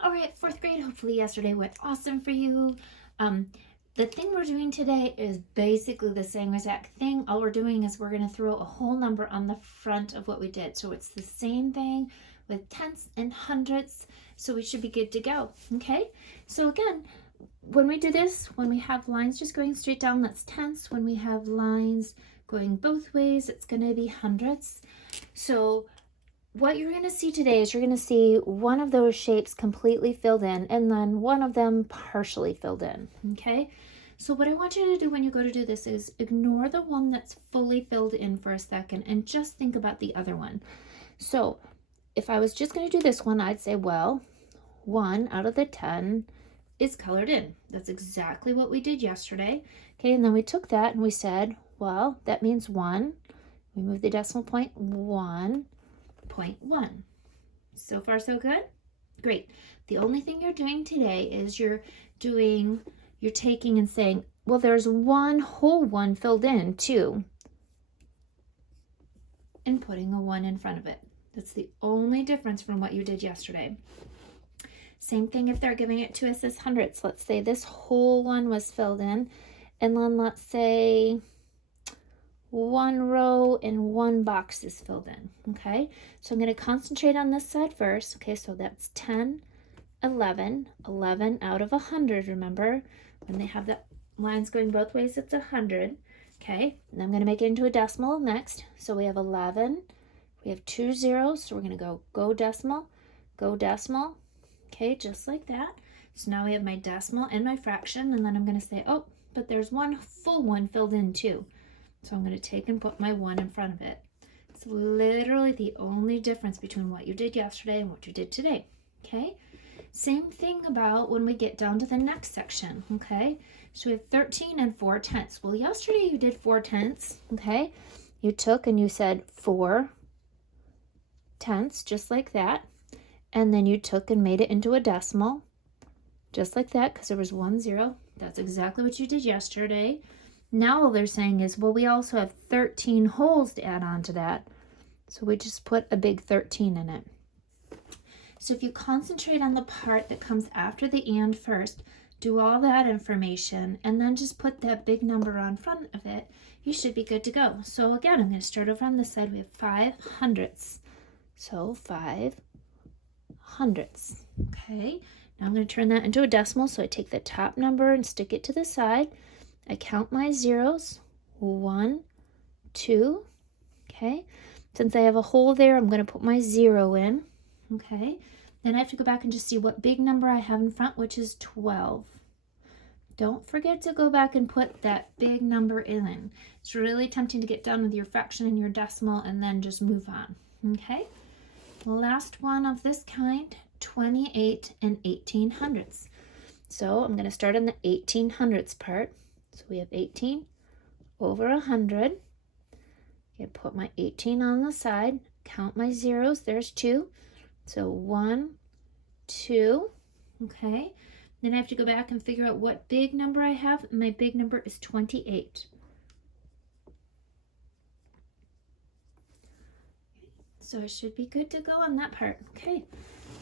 All right, fourth grade, hopefully yesterday went awesome for you. Um, the thing we're doing today is basically the same exact thing. All we're doing is we're going to throw a whole number on the front of what we did. So it's the same thing with tenths and hundredths. So we should be good to go. Okay, so again, when we do this, when we have lines just going straight down, that's tenths. When we have lines going both ways, it's going to be hundredths. So what you're going to see today is you're going to see one of those shapes completely filled in and then one of them partially filled in, okay? So what I want you to do when you go to do this is ignore the one that's fully filled in for a second and just think about the other one. So if I was just going to do this one, I'd say, well, 1 out of the 10 is colored in. That's exactly what we did yesterday. Okay, and then we took that and we said, well, that means 1. We moved the decimal point, 1. 0.1. So far, so good? Great. The only thing you're doing today is you're taking and saying, well, there's one whole one filled in too, and putting a 1 in front of it. That's the only difference from what you did yesterday. Same thing if they're giving it to us as hundredths. Let's say this whole one was filled in, and then let's say 1 row and 1 box is filled in. Okay, so I'm going to concentrate on this side first. Okay, so that's 10, 11 out of 100. Remember, when they have the lines going both ways, it's 100. Okay, and I'm going to make it into a decimal next. So we have 11, we have 2 zeros, so we're going to go decimal, go decimal. Okay, just like that. So now we have my decimal and my fraction, and then I'm going to say, oh, but there's one full one filled in too. So I'm going to take and put my 1 in front of it. It's literally the only difference between what you did yesterday and what you did today. Okay? Same thing about when we get down to the next section. Okay? So we have 13 and 4 tenths. Well, yesterday you did 4 tenths. Okay? You took and you said 4 tenths, just like that. And then you took and made it into a decimal, just like that, because there was 1 0. That's exactly what you did yesterday. Now all they're saying is, well, we also have 13 wholes to add on to that. So we just put a big 13 in it. So if you concentrate on the part that comes after the and first, do all that information, and then just put that big number on front of it, you should be good to go. So again, I'm going to start over on this side. We have 5 hundredths. So 5 hundredths. Okay, now I'm going to turn that into a decimal. So I take the top number and stick it to the side. I count my zeros, 1, 2, okay. Since I have a hole there, I'm going to put my 0 in, okay. Then I have to go back and just see what big number I have in front, which is 12. Don't forget to go back and put that big number in. It's really tempting to get done with your fraction and your decimal and then just move on, okay. Last one of this kind, 28 and 18 hundredths. So I'm going to start on the 18 hundredths part. So we have 18 over 100. I put my 18 on the side, count my zeros, there's 2. So 1, 2, okay. Then I have to go back and figure out what big number I have. My big number is 28. So I should be good to go on that part. Okay,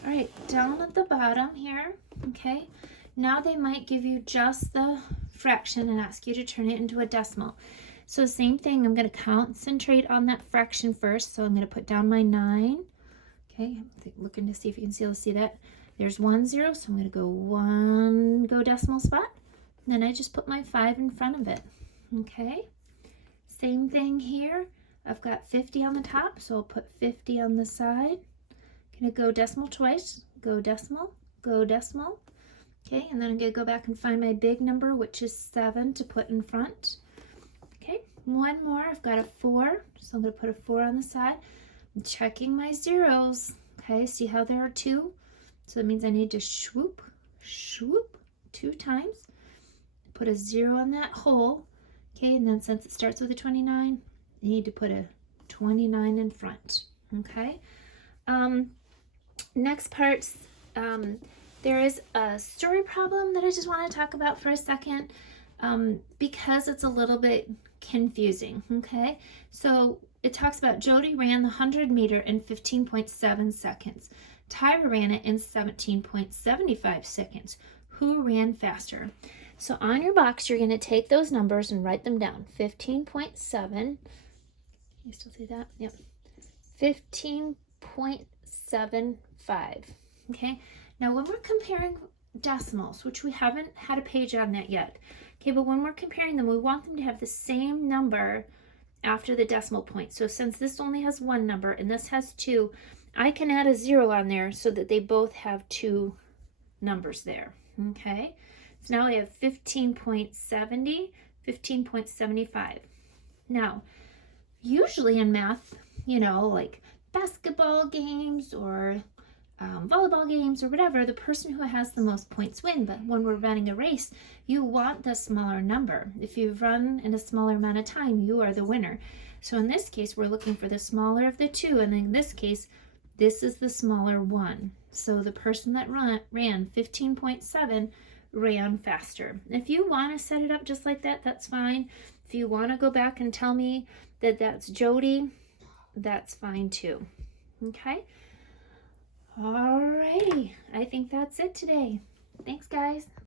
all right, down at the bottom here, okay. Now they might give you just the fraction and ask you to turn it into a decimal. So same thing, I'm going to concentrate on that fraction first. So I'm going to put down my 9. Okay, looking to see if you can still see that. There's 1 0, so I'm going to go 1 go decimal spot. Then I just put my 5 in front of it. Okay, same thing here. I've got 50 on the top, so I'll put 50 on the side. Gonna go decimal twice, go decimal, go decimal. Okay, and then I'm going to go back and find my big number, which is 7, to put in front. Okay, one more. I've got a 4, so I'm going to put a 4 on the side. I'm checking my zeros. Okay, see how there are 2? So that means I need to swoop 2 times. Put a 0 on that hole. Okay, and then since it starts with a 29, I need to put a 29 in front. Okay, next part's there is a story problem that I just want to talk about for a second because it's a little bit confusing, okay? So it talks about Jody ran the 100 meter in 15.7 seconds. Tyra ran it in 17.75 seconds. Who ran faster? So on your box, you're going to take those numbers and write them down. 15.7. You still see that? Yep. 15.75. Okay. Now when we're comparing decimals, which we haven't had a page on that yet. Okay, but when we're comparing them, we want them to have the same number after the decimal point. So since this only has one number and this has two, I can add a 0 on there so that they both have two numbers there. Okay, so now I have 15.70, 15.75. Now, usually in math, you know, like basketball games or volleyball games or whatever, the person who has the most points win. But when we're running a race, you want the smaller number. If you run in a smaller amount of time, you are the winner. So in this case, we're looking for the smaller of the two, and in this case, this is the smaller one. So the person that ran 15.7 ran faster. If you want to set it up just like that, that's fine. If you want to go back and tell me that that's Jody, that's fine too. Okay? Alrighty, I think that's it today. Thanks, guys.